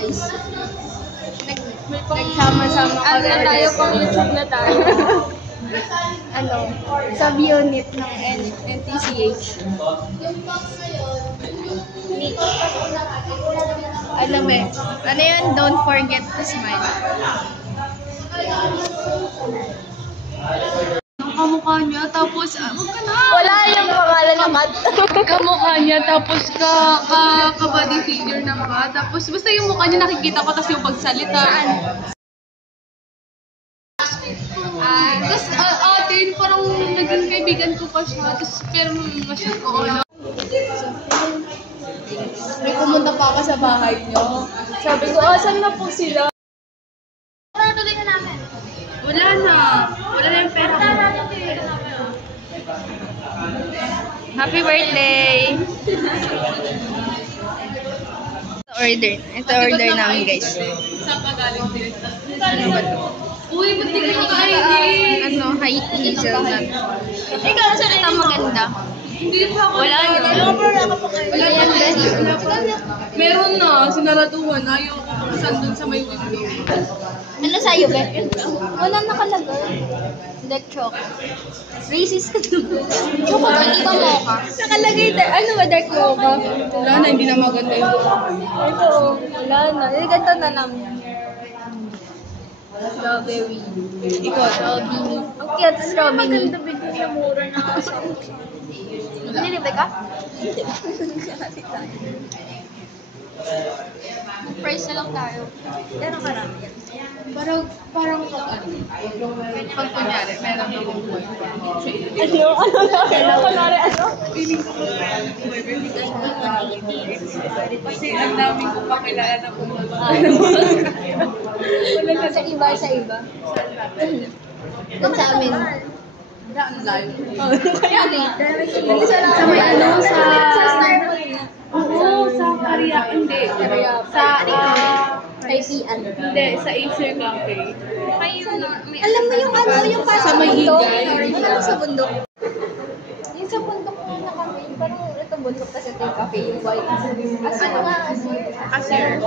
guys. Nagsama-sama kami. Ano tayo, pang YouTube na tayo. Sub-unit ng NTCH. Ano yun? Don't forget to smile. Ang kamukha niya, tapos, wag ka na! Wala yung pangalan na Kat. Kamukha niya, tapos ka-body figure ng Kat. Tapos, basta yung mukha niya nakikita ko, tapos yung pagsalita. Saan? Tapos, ate, parang naging kaibigan ko pa siya. Tapos, pero masyad ko, may pumunta pa ako sa bahay niyo. Sabi ko, saan na po sila? Tuloy na namin. Wala na. Wala na yung pera ko. Happy birthday! Ito order namin, guys. Saan pa galing din? Ano ba ito? Uy, ba't di ka naka-ID? Hazelnut. Ikaw, saan ito maganda? Hindi pa ako. Wala na. Wala yan, guys. Meron na. Sinaraduhan. Ayaw ko buksan dun sa may window. Ano sa'yo, Bet? Wala nakalagay. Dark chocolate. Racist ka naman. Chocolate, hindi ka mocha. Nakalagay, ano ba dark mocha? Wala na, hindi na maganda yun. Ito, wala na. Ganito na lang yan. Strawberry. Ikaw, Strawberry. Ang cute, strawberry. Maganda bigyan na mura na kasi. Nilibre ka? Hindi. Price na lang tayo. Pero marami yan. parang pag kunyari, meron akong boyfriend. Feeling ko kasi ang dami ko pakilala na pumunta. Sa iba, sa iba. Doon sa amin. Daan layo. Kaya dito. Sa may oo, sa Korea. Hindi. Sa kay Pian. Hindi, sa Acer Cafe. Alam mo yung yung parang sa may higay. Ano sa bundok? Yung sa bundok na kami, parang ito bundok kasi ito yung cafe, yung white. Acer.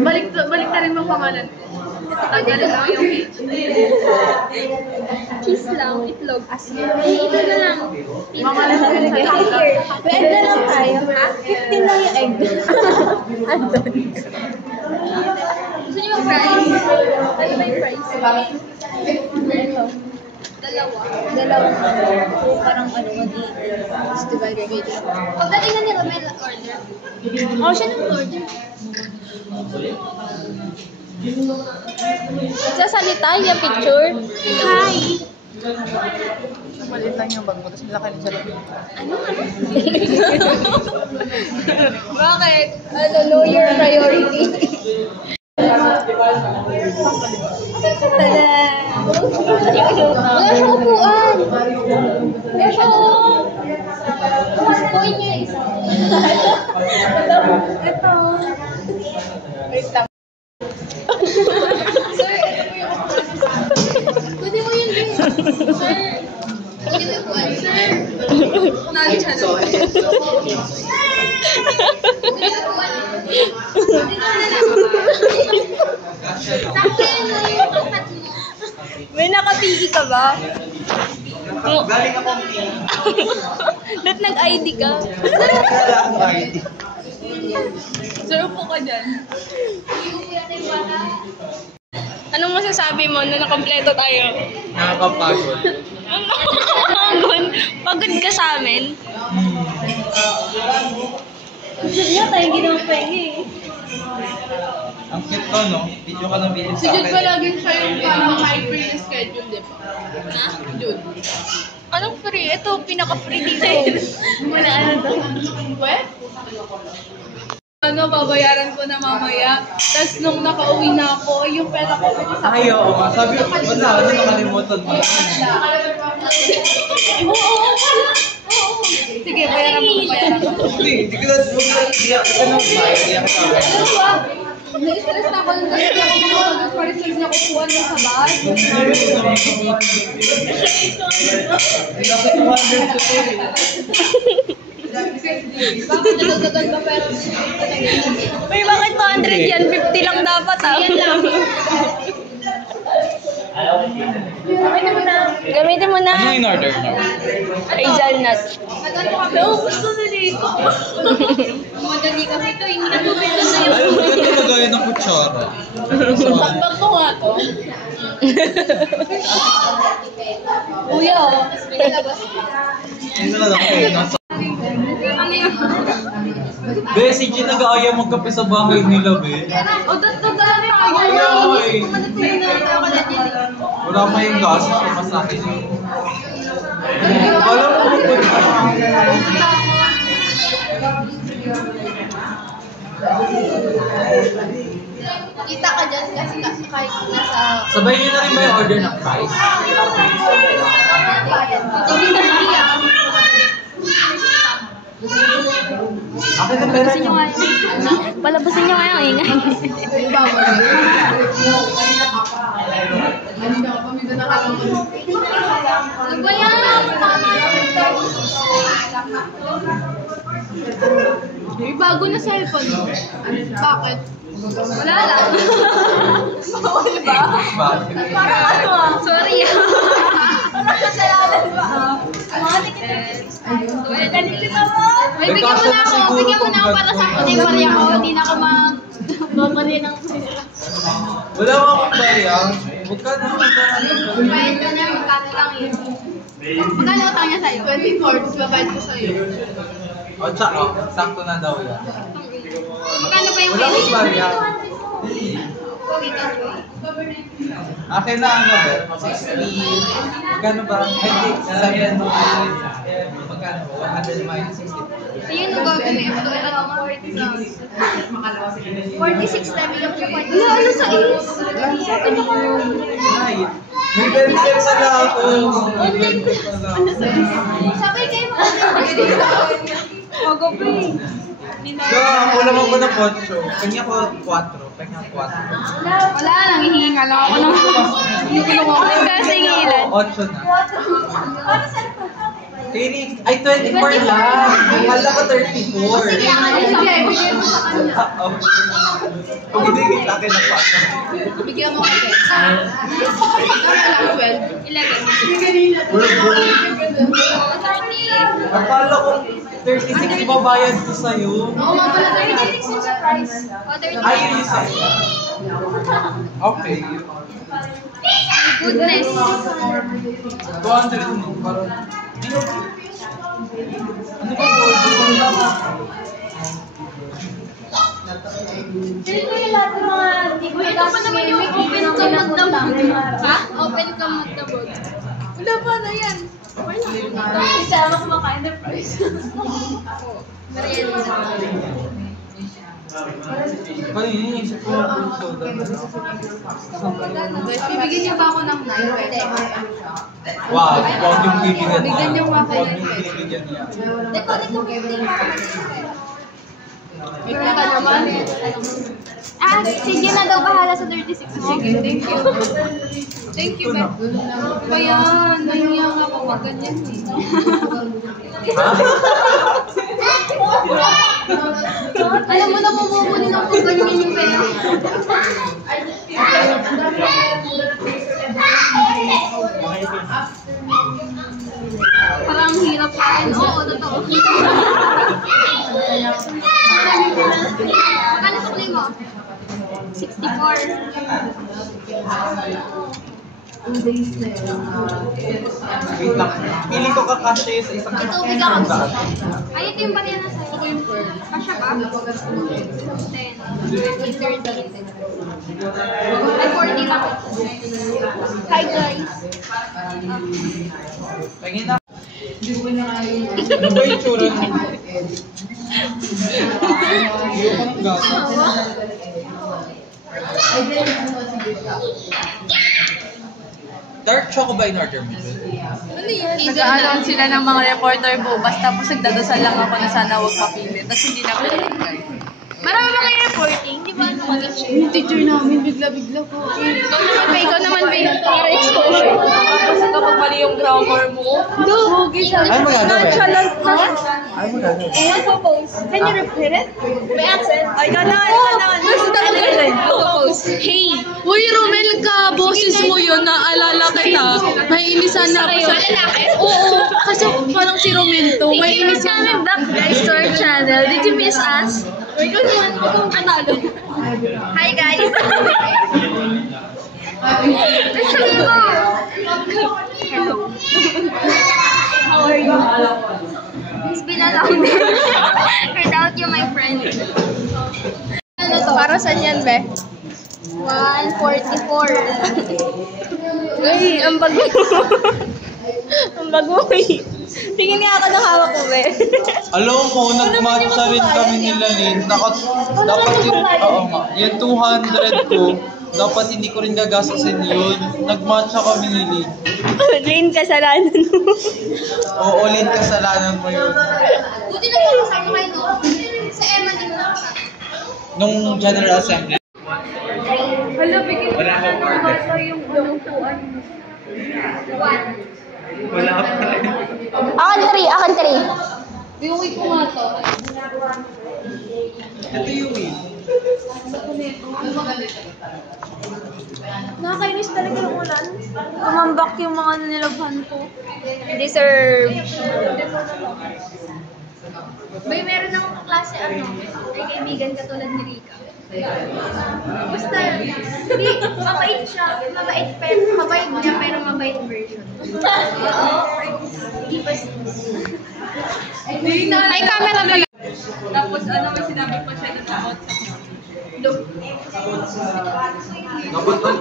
Balik na rin mo pangalan ko. Tanggalin mo yung page. Cheese lang, itlog. Ito na lang. Pangalan ko rin sa Here, egg na lang tayo. 15 lang yung egg. Andun. Gusto niyo yung price? Ano ba yung price? Ito. Dalawa. So, parang festival related. Pagdating na nila, may order. Siya nang order. Nagsasalita yung picture. Hi! Maliit lang yung bag mo, tapos malaki ng sarap. Ano? Bakit? Know your priority. Tada! Wala siyang upuan. Wala siyang point niya isa. Ito. Wait lang. Sir, pwede mo yung drink. Sir, pwede mo yung upuan. Sir. Nandiyan. May naka-PE ka ba? Galing akong PE. Ba't nag-ID ka? Wala akong ID. Sir, upo ka dyan. Anong masasabi mo na nakompleto tayo? Nakakapagod. Pagod ka sa amin? Gusto niya tayong ginawang pengi. Ang cute ko, no? Video ka ng video Si sa Jude akin. ba laging siya yung parang hyper na schedule, di ba? Ha? Jude. Anong free? Ito, pinaka-free dito. Wala ano to. What? Babayaran ko na mamaya. Tapos nung nakauwi na ako, yung pera ko pwede sa... Ay, oo. Sabi ko, wala. Ano nakalimutan mo? Oo. Sige, bayaran mo. Hindi ko na iyak ka na. Iyak ka na. Nag-stress na ako nung mag-reserve niya kukuha niya sa bahay. Hindi ka 200 to 3. Bakit nagdagan ba pero... Uy, bakit 200 yan? 50 lang dapat ah. Gamitin mo na. Ano in order niyo? Hazelnut. Gusto na dito. Madali kasi ito, hindi ka bumenta na Ay, maganda lagay ng kutsara. Bakbak ko nga to. Kuya, oh. Pinalabas ko. Ano na lang kayo nasa... Be, si G nag-aaya magkape sa bahay nila, be. O, dami ako. Ay, Manatuloy na rin ako na dyan. wala pa yung gas, mas sa akin yun. Alam mo ba Kita ka dyan kasi kahit nasa... sabay niyo na rin ba yung order ng price? Hindi na siya. Akin na pera niyo. Palabasin nyo nga yung ingay. Ano ba yan? May bago na cellphone mo. Bakit? Wala lang. Bawal ba? Bakit? Parang ano ah. Sorry ah. Walang kasalanan ba ah? Mga tikitin. Kita mo? May bigyan mo na ako. Bigyan mo na ako para sa akin yung pari ako. Hindi na ako magbabali ng pera. Wala mo akong barya. Magkano ang Bayad ka na. Magkano lang yun? Magkano utang niya sa'yo? 24. Tapos babayad ko sa'yo. O, tsaka, sakto na daw yan. Magkano ba yung Wala akong pera? barya. Akin na ano ba? 60. Magkano ba? Ay, 7 mo. Magkano ba? 100 minus 60. Ayun, nung gagawin ito, ano, 46 na yung 40. Wala, ano sa is? Sabi niyo ko. Ay, may pencil pala ako. May pencil pala ako. Sabi kayo mo. Magabi. So, ako lang ako ng 8. Kanya ko 4. Kanya 4. Wala, nangihinga lang ako ng... Hindi ko lang ako. Kasi ilan? 8 na. Kini, ay 24 lang. Akala ko 34. Sige, bigyan mo sa kanya. Kung hindi kita akin na 4. Bigyan mo kasi. Wala, 12. 11. Akala ko 36 ibabayad ko sa'yo. Oo, mga pala 36 yung sa price. O, 36. Ay, yun yung sa'yo. Okay. Goodness. 200 mo. Parang... Ano ba Ito pa naman yung open ka magdabog. Ha? Open ka magdabog. Wala pa na yan. Isama kumakain ng price. Merienda. Kanina yung isip ko yung soda na lang. Guys, bibigyan niyo ba ako ng 9 pesos? Wow, huwag yung bibigyan niya. Bigyan niyo nga kayo. Huwag yung bibigyan niya. Wait na ka naman. Sige na daw bahala sa 36. Sige, thank you. Thank you, Beth. Kaya, nahiya nga ako pag ganyan eh. Ha? Alam mo na bumubuli ng pag ganyan yung pera. Parang hirap pa rin. Oo, totoo. Magkano sukli mo? 64. Wait lang. Piling ko kakasya yun sa isang Ito, bigyan ka gusto. Ay, ito yung banana sa'yo. Gusto ko yung pearl. Kasya ka? 10. 30. Ay, 40 lang. Hi, guys. Pagin na. Ano ba yung tsura niya? Hindi ko ng gasa. Dark choco ba in order mo? Ano yun? Nag-a-announce sila ng mga reporter bukas, tapos nagdadasal lang ako na sana huwag mapili. Tapos hindi na pinigay. Marami ba kayo reporting? Di ba? Yung teacher namin, bigla-bigla po. Ikaw naman, babe. Para exposure. Kasi kapag mali yung grammar mo, Hugi siya. Ano mo gagawin? Nonchalant na. Ano mo gagawin? Magpo-post. Can you repeat it? May accent? Ay, ganon. Gusto talaga yun. Magpo-post. Hey! Uy, Romel ka, boses mo yun, naalala kita. May inisan na ako sa... Oo, kasi parang si Romel to. May inisan na... Coming back guys to our channel. Did you miss us? Uy, ikaw naman, huwag kang panalo. Hi guys! Hello. How are you? It's been a long day. Without you, my friend. Ano to? Para saan yan, be? 144. Ay, ang bago. Ang bago eh. Tingin niya ako ng hawak ko, be. Alam mo, nag-matcha rin kami nila, Lin. Dapat yung, oo nga, yung 200 ko, dapat hindi ko rin gagasasin yun. Nag-matcha kami ni Lin. Lane, kasalanan mo. Oo, Lin, kasalanan mo yun. Buti na po kasama kayo, no? Sa Emma din na. Nung General Assembly. Hala, bigyan Wala akong order. yung upuan. Wala pa rin. Akin 3. Yung week ko nga to. Ito yung win. Nakakainis talaga yung ulan. Tumambak yung mga nilabhan ko. Deserve. May meron akong kaklase may kaibigan katulad ni Rika. Basta, hindi, mabait siya. Mabait niya, pero mabait version. Hindi ba May camera pala. Tapos may sinabi pa siya na sa WhatsApp. Dapat ang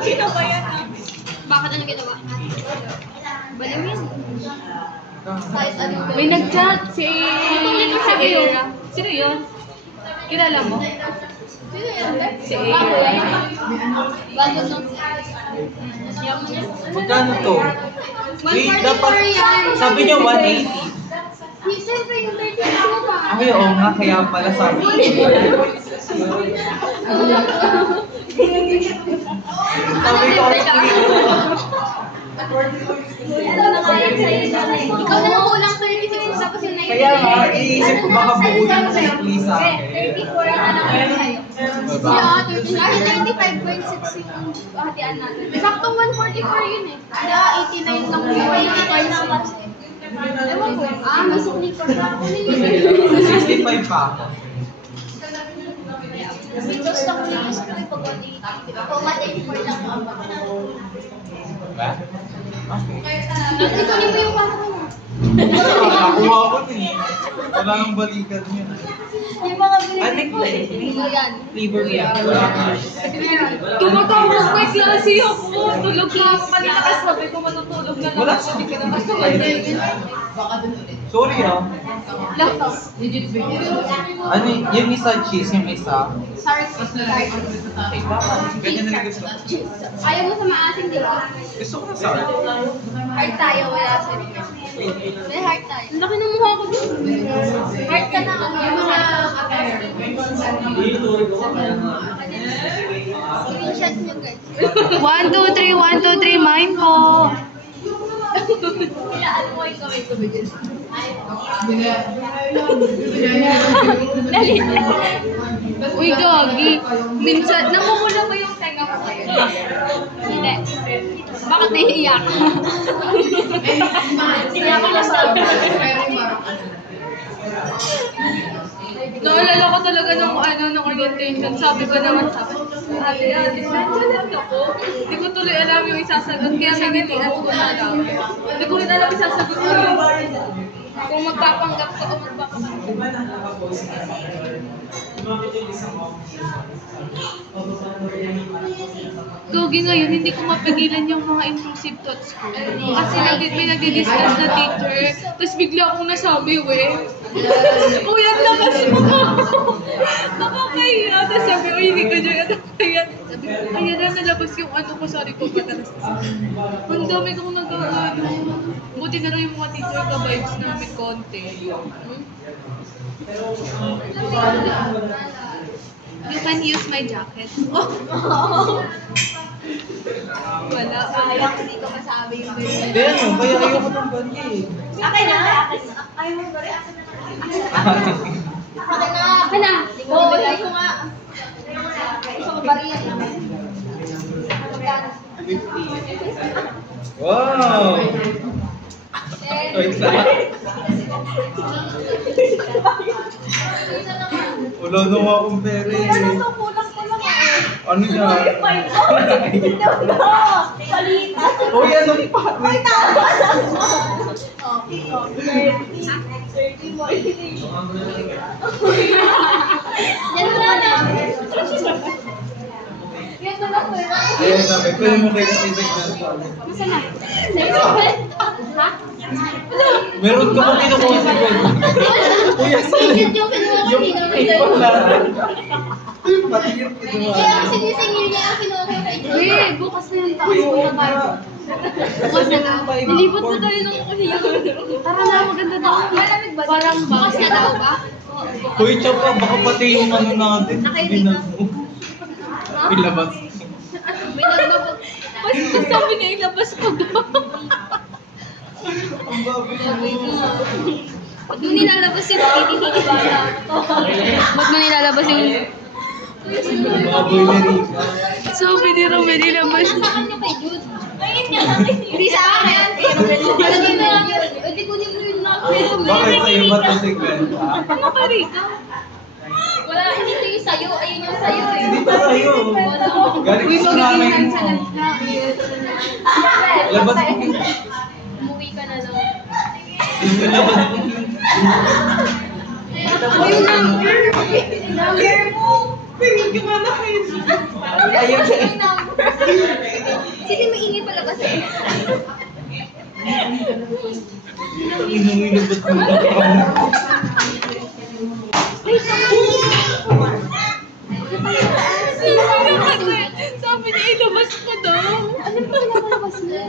Bakit ano ginawa? Baliw yan. Kahit ano. May nag-chat si Era. Sino yun? Kilala mo? Sino yan? Si Era. Bago nung yaman niya. Magkano to? Wait, dapat, sabi niyo 180. Siyempre yung 30 ako pa. Ay, oo nga, kaya pala sabi ko. Sabi ko, Ikaw na lang kulang 36 tapos yung 90. kaya nga, iisip ko baka buo yung weekly sa akin. 34 na lang ako sa'yo. Yeah, 35.6 yung hatian natin. Saktong 144 yun eh. Kaya 89 lang yung 85 lang kasi. Ewan ko. May sleeper na ako. 65 pa ako. Windows lang ko yung gusto ko pag 180. Ako 184 lang ako. Ba? Okay. Ikunin mo yung pangko mo. Nakakuha ko din. Wala nang balikan niya. Yung mga I think binili yan. flavor yan. Tumatawag may klase ako. Tulog na ako kanina kasi sabi ko matutulog na lang. Wala ako. sa Hindi ka na kasi Sorry ah. Laptop. Ano yung isa cheese, yung isa. Sorry. Ganyan na lang gusto. Ayaw mo sa maasim, di ba? Gusto ko na sorry. Heart tayo, wala sa rin. May heart tayo. Ang laki ng mukha ko dun. Heart ka na, yung mga screenshot nyo guys. 1, 2, 3, 1, 2, 3, mine po. Kailaan mo ikaw ay tubigin. Uy, gagi. Minsan, namumula ba yung tenga ko ngayon? Hindi. Bakit nahihiyak? Iyak na sa Naalala ko talaga nung orientation. Sabi ko naman sa ate, nandiyan ako. Hindi ko tuloy alam yung isasagot. Kaya nangitian ko na lang. Hindi ko rin alam isasagot ko yun. Kung magpapanggap ko o magpapanggap. Gogi ngayon, hindi ko mapigilan yung mga intrusive thoughts ko. Kasi may nagdi-discuss na teacher, tapos bigla akong nasabi, uyan na kasi nakakahiya. Tapos sabi, hindi ka dyan nakakahiya. Sabi ko, ayan na, nalabas yung ko, sorry ko, matalas. Ang dami kong nag-ano. Buti na lang yung mga teacher ka vibes namin konti. You can use my jacket. Wala. Hindi ko masabi yung ganyan. Hindi ano, kaya ayoko ng bandi eh. Akin na. Ayaw mo ba rin? Akin na. Oo, ayaw nga. Isang bariya lang. Wow! Wait lang. Wala na nga akong pera eh. Ano niya? Palitan. Uy, anong pa? Wait lang. Yan mo na. Yan mo na po. Ayan sabi, pwede mo kayo sa isip na. Masa na? Ha? Meron ka mo kinukuha sa gold. Kuya, Yung kinuha ko dito. ipon na. Pati yung kinuha. Kaya sinisingil niya ang kinuha ko kay Joy. Wait, bukas na yung taas mo na tayo. Bukas na na. Nilibot na tayo ng kuya. Tara na, maganda daw. Malamig ba? Parang Bukas na daw ba? Kuya, tsaka baka pati yung ano natin. Binag mo. Ilabas. May nagbabag. Basta sabi niya, ilabas ko daw. Ang babi mo. Pag mo nilalabas yung titi-titi bata. Ba't mo nilalabas yung... Baboy na Rika. Sabi ni Romel, nilabas. Sa kanya kay Jude. Hindi sa akin. Palagay mo lang yun. Hindi kunin mo yun na. Bakit sa'yo ba ito si Kwenta? Ano ka Rika? Wala, hindi ito yung sayo. Ayun yung sayo eh. Hindi pa sa'yo. Galing Uy, ko sa nanay magiging mo. sa ganda. Labas mo yung... Umuwi ka na lang. Labas mo yung... Ayun na. Number mo. Pwede ka na kayo. Ayaw siya. Sige, maingay pala kasi. Inumilabas mo na ako. Sabi niya, ilabas ko daw. Ano ba nakalabas mo?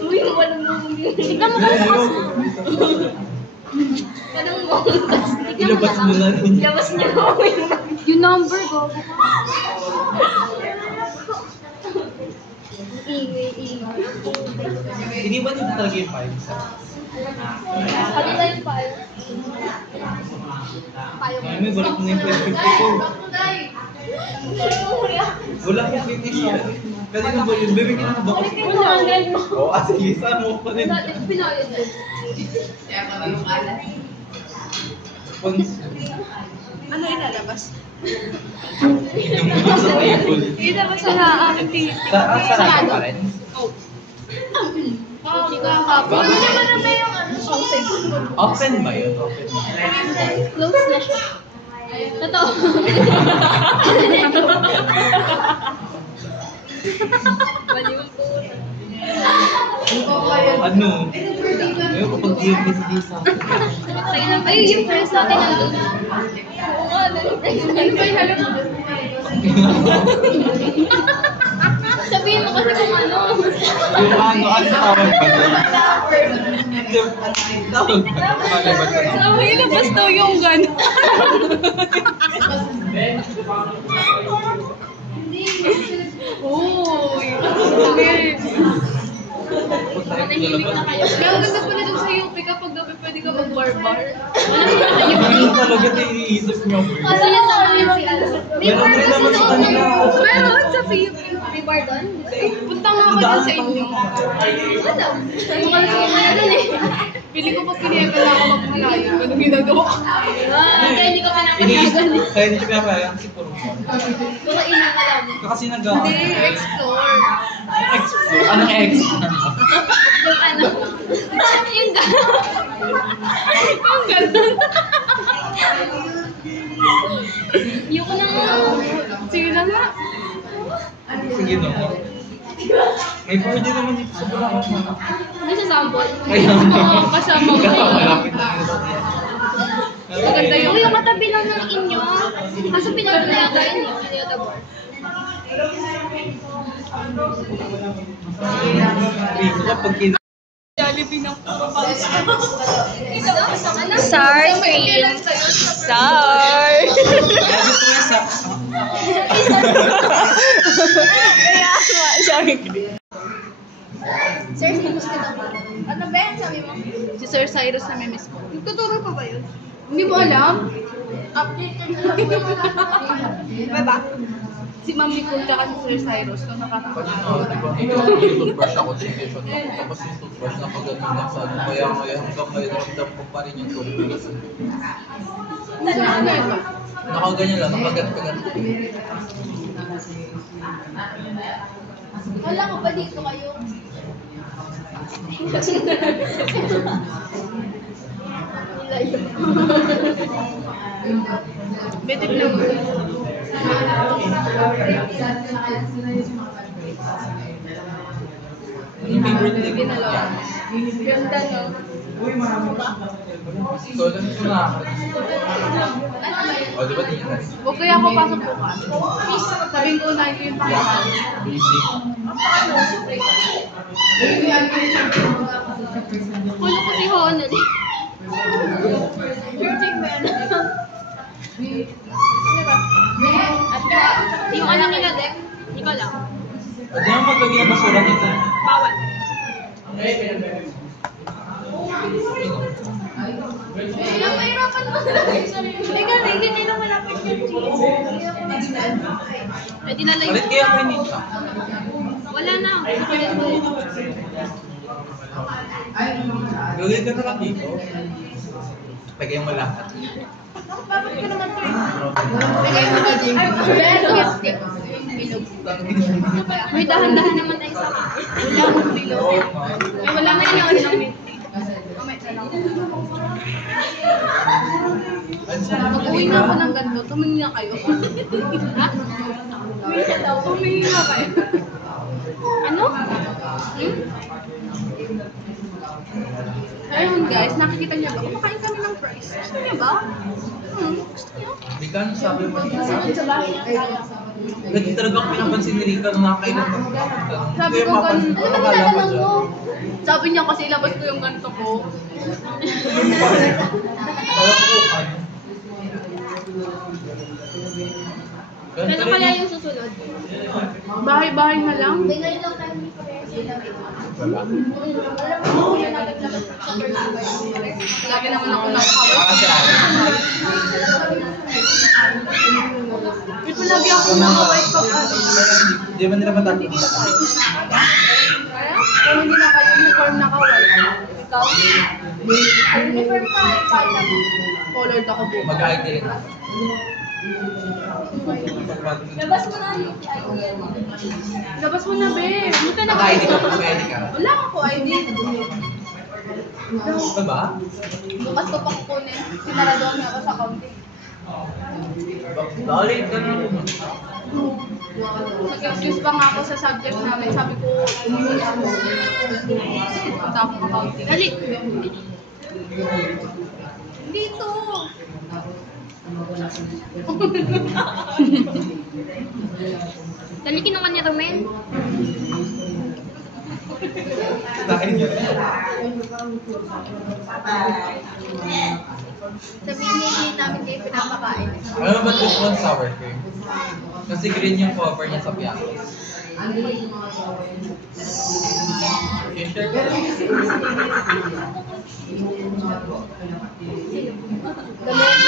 Uy, walang mo. Tignan mo kalabas mo. Walang mo. Ilabas mo na rin. Ilabas niyo. Yung number ko. Ingay. Hindi ba dito talaga yung 5? Kanila yung file. Ay, may balik na yung 50 ko. Wala akong 50 sa akin. Kanina ba yun? Bibigyan ako ba? 100 mo. Oo, sige, saan mo pa rin? Pinayad din. Ano ilalabas? Inumulog sa table. Ilabas na ang titi. Sarado pa rin? Ano naman na ba yung ano? Open ba yun? Open. Close na siya. Totoo. Baliw po. Ano? Ngayon kapag di sa Ay, yung friends natin nandun. Oo nga, yung friends natin. Ano ba yung halap mo? Sabihin mo kasi kung ano. Yung ano tawag ba doon? Tawag ba? Malabas ka na. Sabi, ilabas daw yung gano'n. Uy, okay. Lalabas. Kaya ang ganda pala dun sa UP kapag gabi pwede ka mag-bar-bar. Ano talaga iniisip niyo? Kasi yan sa amin si Al. Meron rin naman sa kanila. Meron sa PUP. May bar doon? Punta nga ako dun sa inyo. Ano? Mukhang sige mo na doon eh. Pili ko pa pinayagan na ako magmalayo. Ganun ginagawa ko. Kaya hindi ko Iniisip. pinapayagan. Kaya hindi siya pinapayagan kasi puro mo. Baka ina ka lang. Kasi Hindi, explore. explore. Anong X? Yung ano? Yung gano'n. Yung gano'n. Yung na nga. Sige na nga. Sige no. May birthday naman dito sa Bulacan. Ano sa sample? Kaya Oo, kasama ko. malapit na yun. Maganda yung... Uy, yung katabi lang ng inyo. Kaso pinagod na yata yun eh. Ano yata bar? Rito kapag Sour cream. Sour. Kaya gusto ko yung sa... Sour cream. Sir, sinus ka daw. Ano ba yan sabi mo? Si Sir Cyrus na may miss ko. Nagtuturo pa ba yun? Hindi mo alam? Update ka na lang. Ba? Si Ma'am Nicole ka kasi Sir Cyrus nung nakatakas. Ikaw, toothbrush ako, constipation ako. Tapos yung toothbrush na pagdating sa ano. Kaya ngayon hanggang ngayon, ramdam ko pa rin yung toothbrush. Nakaganyan lang, nakagat-kagat. Wala ko ba dito kayo? Ilayo. Betik na mo. Yung favorite thing mo Ginalaw. yan. Ganda no? So, alam ko na. O, di ba di yan? Huwag kaya ako pasok bukas. Sabihin ko na ito yung pangalan. Busy. Kulo ko si Honor. At yung anak nila, Dek, ikaw lang. At yan maglagay ng basura dito. Bawal. Pinapahirapan mo na lang yung sarili. Teka, hindi nila malapit yung cheese. Pwede na lang Palit kaya ako yung ninja. Wala na. Palit mo. Gawin ka na lang dito. Lagay mo lahat. Bakit ka naman to? Lagay mo na din. Bilog. May dahan-dahan naman tayo sa akin. Wala akong bilog. Ay, wala nga yun ng mint. Mamay na lang. Mag-uwi na ako ng ganito. Tumingin na kayo. Ha? Tumingin na kayo. Ano? Ayun guys, nakikita niyo ba? Kumakain kami ng fries. Gusto niyo ba? Gusto niyo? Hindi ka ano sabi mo dito. Lagi talaga ako pinapansin ni Rika nung nakakailan ko. Sabi ko Papansin ko, Ano ba akala ko tinatanong dyan. mo? Sabi niya kasi ilabas ko yung ganito ko. Kaya ko, ano? Ganun Kailan pa kaya rin yung susunod? Bahay-bahay na lang. Hindi ngayon lang tayo ni Lagi naman ako nakakawal. Kasi ako. May palagi ako nakawal pag ano. Hindi ba nila matapos? Kung hindi naka-uniform nakawal. Ikaw? Uniform tayo, pala. Colored ako bukas. Mag-ID rin. Labas mo na yung idea mo. Labas mo na, be. Hindi ka Naka-ID ka, naka-ID ka. Wala ako ID. Ano ba? Bukas ko pa kukunin. Sinaraduhan niya ako sa counting. Balik ka na. Nag-excuse pa nga ako sa subject namin. Sabi ko, umuwi ako. Punta ako accounting. Dali. Dito. Dalikin naman niya, Romel. Dahil niya. Sabihin niya, hindi namin kayo pinapakain. Alam mo ba this one sour cream? Kasi green yung cover niya sa piyato. I-share ko lang. Gamitin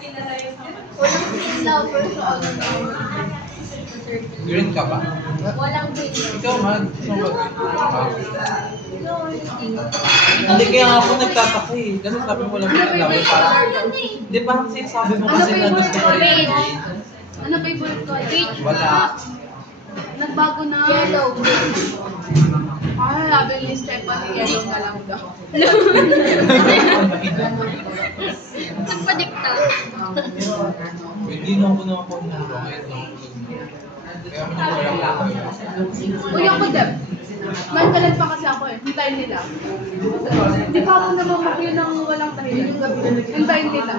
kita sa walang green lover sa all of them. Green ka ba? Walang green. Ikaw nga, gusto mo ba? No, hindi. Hindi kaya nga ako nagtataka eh. Kasi sabi mo lang green lover parang... Hindi parang sinasabi mo kasi na gusto mo rin yung green. Ano favorite ko? Wala. Nagbago na. Yellow. Ay, sabi ni Stephanie, yellow na lang daw. Nagpadikta. Hindi na ako nakakamura ngayon lang. Kaya mo nang walang lakad. Uy, ako Deb. Nagkalat pa kasi ako eh. Hintayin nila. Hindi pa ako naman makyo ng walang dahilan. Hintayin nila.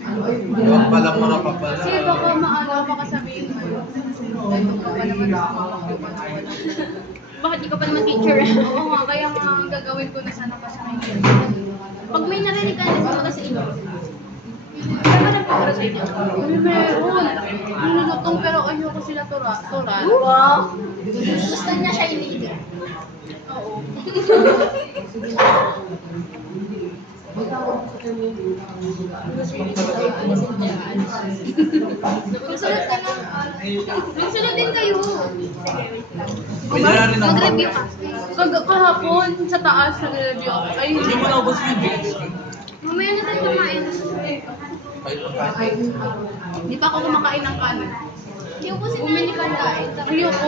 Huwag pala mura pa pala. Kasi baka maano, baka sabihin mo yun. Ito ka pa naman sa mga Bakit di ka pa naman teacher? Oo nga, kaya nga ang gagawin ko na sana pa sa ngayon. Pag may narinig ka, nagsusunod sa inyo. Ano na para sa inyo? Meron. Nilulutong pero ayoko sila turan. Wow! Gusto niya siya yung leader. Oo. Magsunod ka na. Magsunod din kayo. Kaya rin ako. Mag-review ka. Kahapon, sa taas, nag-review ako. Ay, Hindi mo naubos yung drinks. Mamaya na tayo kumain. hindi pa ako kumakain ng kanin. Yung po bumili ka na. Ayoko.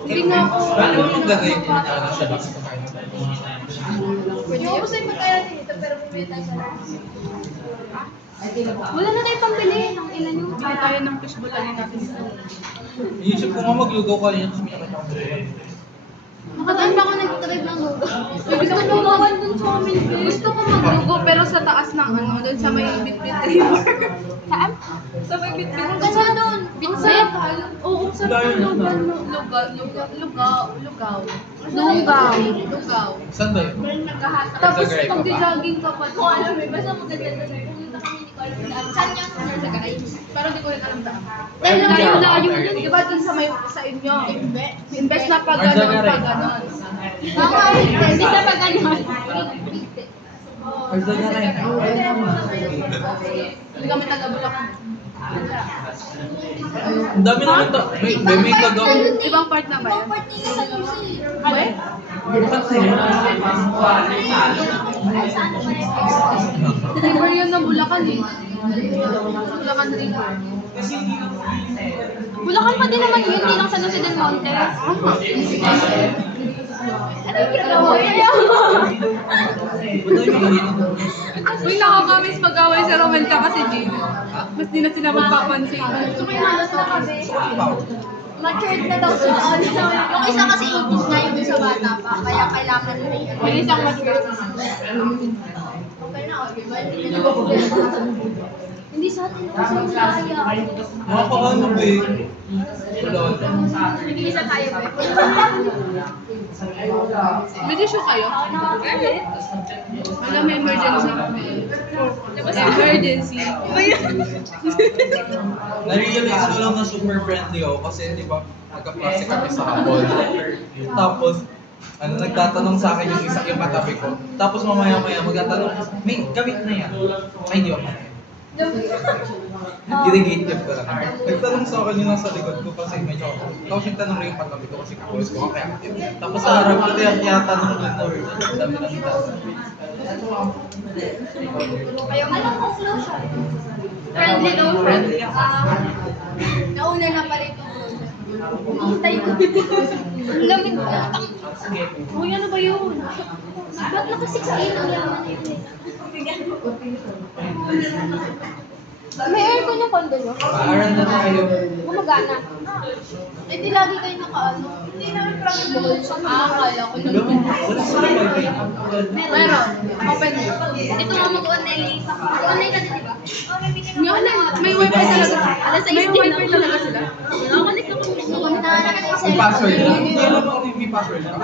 Hindi nga ako. Ano mo maglagay din na sa box? Yung po sa'yo magkaya dito, pero bumili tayo sa lunch. Wala na tayo pambili ng ilan yung Bili tayo ng fishbowl natin. Iisip ko nga maglugaw ka rin sa minakita. Nakataan pa ako nag-drive ng lugo. Gusto ko gawan dun sa amin. Gusto ko maglugo pero sa taas ng ano, dun sa may Bitbit River. Saan? Sa may Bitbit. Ang ganda doon. Ang sarap. Oo, ang sarap ng lugaw. Lugaw. Saan ba yun? Tapos Sa Garay pa pag ba? jogging ka pa. Kung alam mo, basta maganda doon. Pumunta kami ni Carl. Saan yan? Sa Garay. Pero di ko rin alam daan. Dahil Layo yun. Di ba dun sa may sa inyo? Imbes na pag ganon, pag ganon. Hindi sa pag ganyan. Arda na rin. Hindi kami taga-Bulacan. Ang dami naman to. May kagawa. Ibang part na ba Ibang yan? part nila sa Lucy. Ano? Kasi, Ay, saan naman yung River yun ng Bulacan eh. Bulacan River. Bulacan pa din naman yun, hindi lang sa Lucy del Monte. Ano yung ginagawa? Uy, nakakamiss mag-away sa Romel ka kasi, Jay. Mas di na sila magpapansin. Sumayalas na kami. Matured na daw sa ano. Yung isa kasi 80s na yung sa bata pa, kaya kailangan na yun. Yung isang matured. Okay na, okay ba? Hindi sa atin kasi yung kaya. nakakaano ba eh? Wala. Hindi sa kaya ba? May tissue kayo? Nakakalit. Alam mo, emergency. Emergency. Na-realize ko lang na super friendly ako kasi di ba nagka-klase kami sa hapon. Tapos, nagtatanong sa akin yung isa yung katabi ko. Tapos mamaya-maya magtatanong, may gamit na yan. Ay, di ako. Ginigate ko lang. Nagtanong sa akin yung nasa likod ko kasi medyo, tapos yung tanong rin yung katabi ko kasi kakulis ko kaya. Tapos sa harap ko, tinatanong ko na ang dami ng itaas. Anong conclusion? Friendly daw. Friendly Nauna na pala itong hintay ko. Ang lamig ko. Uy, ano ba yun? Ba't naka 16 ang yaman na yun? May aircon yung condo nyo? Maaral na tayo. Gumagana. Eh di lagi kayo naka-ano. Hindi namin practical. Kaya ko na. Wala sa wifi. Meron. Open. Ito nga mag-online. Mag-online ka din, di ba? May wifi talaga. Alas 6 May din wifi ako. talaga sila. Nakakonect ako. Nakakonect ako sa May password lang. Hindi alam mo may password lang.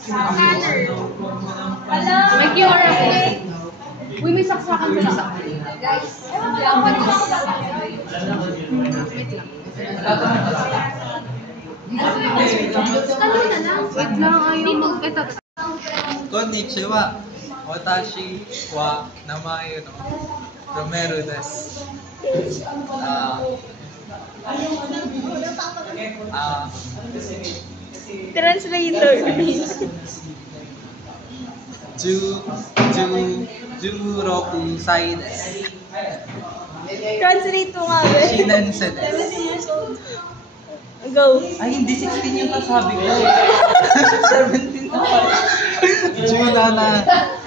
Scanner. Hello. May QR ako. Uy, may saksakan sila sa Guys, ewan ko lang ako Tanong na lang. Wait lang, ayaw mag... Ito. Konnichiwa. Watashi wa namae no Romero desu. Translator. Juroku sai desu. Translate mo nga, be. Shinanse desu. 17 years old. Go. Ay, hindi 16 yung kasabi ko. 17 na pala. Junana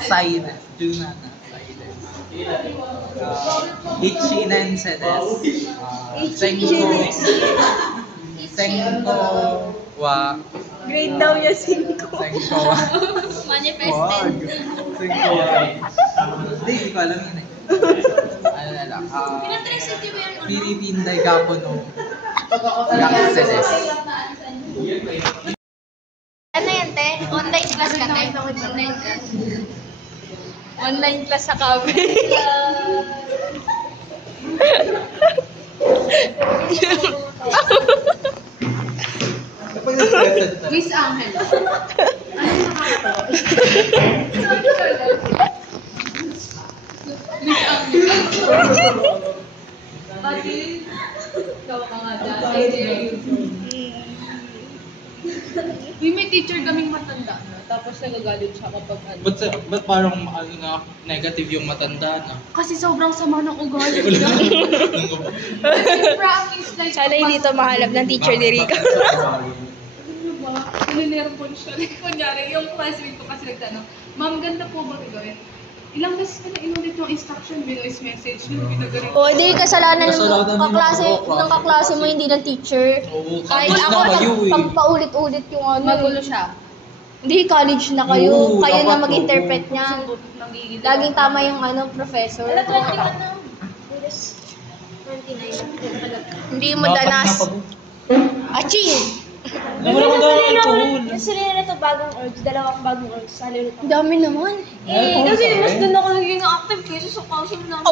sai desu. Junana sai desu. Ichinanse desu. Senko wa Grade daw niya 5. Senko wa Manifested. Senko wa Hindi ko alam yun eh. Ano na lang, Philippine Digapono Gaxeses. Ano yan, te? Online class ka, te? Online class. Online class sa kami. Miss Angel. Miss Angel. Ate, ikaw ka nga dyan. May teacher kaming matanda na, tapos nagagalit siya kapag ano. Ba't parang ano na, negative yung matanda na? Kasi sobrang sama ng ugali niya. Promise, like, Sana hindi to mahalap ng teacher ni Rica. Ano ba? Ninerpon siya. Like, kunyari, yung classmate ko kasi nagtanong, Ma'am, ganda po ba ito eh? Ilang beses ka na inulit yung instruction, voice message, yung pinagaling. O, hindi kasalanan Kasalanan ng kaklase mo, hindi ng teacher. Oo, Kahit college ako, na kayo eh. pag paulit-ulit yung ano. Magulo siya. Hindi, college na kayo. Oo, Kayo na dapat, mag-interpret oo. niyan. Nangigil. Laging tama yung ano, professor. Wala, 21 na. Iris 29. Hindi mo danas. Aching! Wala ko daw ang alcohol. Kasi rin na ito bagong urge, dalawang bagong urge, sali ulit Ang dami naman. Kasi mas doon ako naging active kaysa sa council na.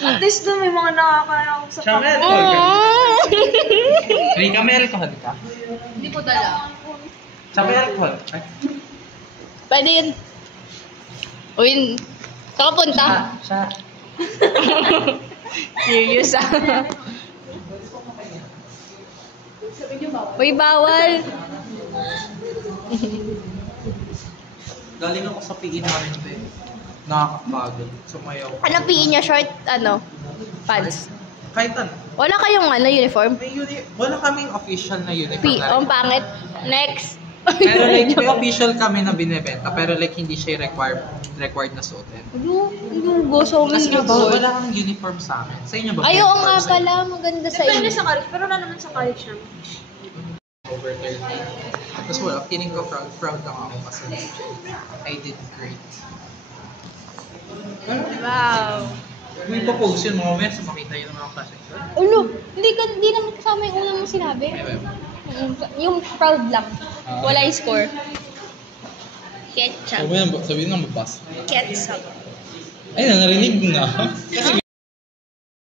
At least doon may mga nakakaraw sa Chamel, Rika, may alcohol ka? Hindi ko dala. Sa may alcohol? Ay. Pwede yun. Uy, nakapunta. Siya. Serious ah. Uy, bawal. Galing ako sa PE namin to eh. Nakakapagod. Sumayaw. Ano PE niya? Short, ano? Pants. Kahit ano. Wala kayong ano, uniform? Wala kaming official na uniform. PE, ang pangit. Next. Pero like, may official kami na binibenta. Pero like, hindi siya required na suotin. Yung go so Kasi many nga, boy. wala kang uniform sa amin. Sa inyo ba? Ay, oo uniform nga sa inyo? pala. Maganda sa Depende inyo. sa college, pero wala naman sa college naman. Over 30. Tapos wala, feeling ko proud lang ako kasi I did great. Wow. Kung ipopost yun, mamaya sa makita yun ng mga klase. Ulo, hindi naman kasama yung unang mong sinabi. Yung proud lang. Wala yung score. Ketchup. Sabihin ng mabas. Ketchup. Ay, narinig na.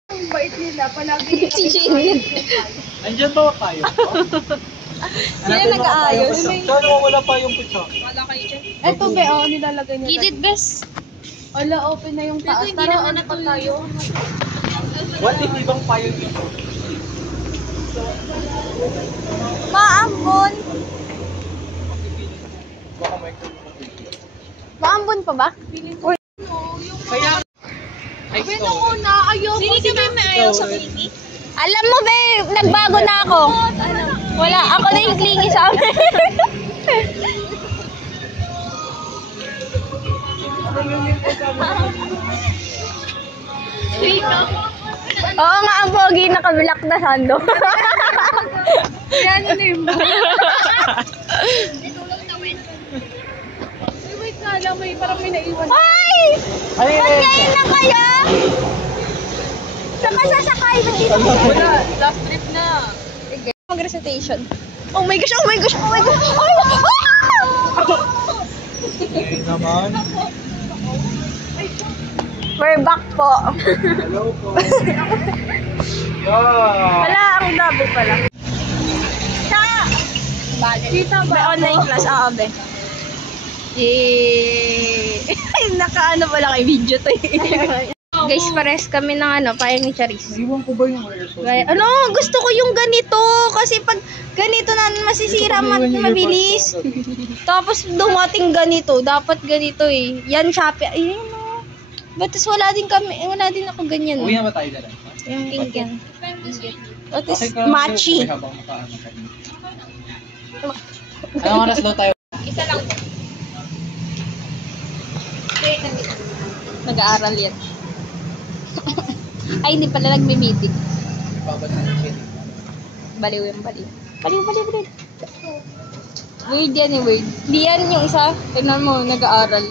Ang bait nila, palagi. Si Jamie. Andiyan ba tayo? Sila nag-aayos. Saan wala pa yung putsa? Eto be, oh, nilalagay nila. Gilid best. Ala, open na yung taas. Hindi naman na tayo. What if ibang payo yun? Maambon. Baka may Maambon pa ba? Kaya... Ay, Ano muna, ayoko. Sini ka ba may ayaw sa clinic? Alam mo be, nagbago na ako. Wala, ako na yung clingy sa amin. Oo nga, ang pogi, nakabilak na sando. Yan na yung wait nga lang, parang may naiwan. Ay! Nagkain na kayo? Saka sasakay na dito. Wala, last trip na. Mag-recitation. Oh my gosh, oh my gosh, oh my gosh. Oh my gosh. Ay, naman. We're back po. Hello po. Yeah. Wala, ang double pala. Kita ba? May online class, be. Yay! Nakaano pala kay video to eh. Guys, pares kami ng ano, payang ni Charis. Iwan ko ba yung airsoft? Ano, gusto ko yung ganito. Kasi pag ganito na masisira mabilis. Tapos dumating ganito. Dapat ganito eh. Yan, Shopee. Ayun o. Batas wala din kami. Wala din ako ganyan. Uwi na ba tayo dala? Yung inggan. Batas Okay, kaya matchy. habang makaano kayo. Anong oras daw tayo? Isa lang. Nag-aaral yan. Ay, hindi pala nagme-meeting. Babalik na siya. Baliw yung baliw. Baliw. Weird yan eh, weird. Di yan yung isa. Tignan mo, nag-aaral.